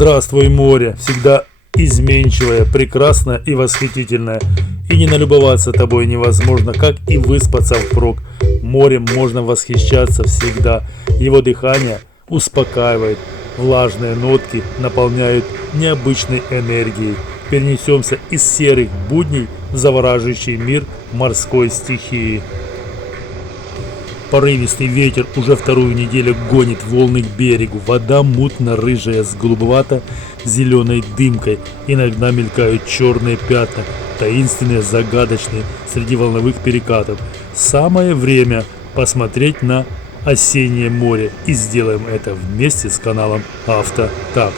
Здравствуй, море, всегда изменчивое, прекрасное и восхитительное. И не налюбоваться тобой невозможно, как и выспаться впрок. Морем можно восхищаться всегда. Его дыхание успокаивает, влажные нотки наполняют необычной энергией. Перенесемся из серых будней в завораживающий мир морской стихии. Порывистый ветер уже вторую неделю гонит волны к берегу. Вода мутно-рыжая с голубовато-зеленой дымкой. Иногда мелькают черные пятна, таинственные, загадочные, среди волновых перекатов. Самое время посмотреть на осеннее море. И сделаем это вместе с каналом Автотакт.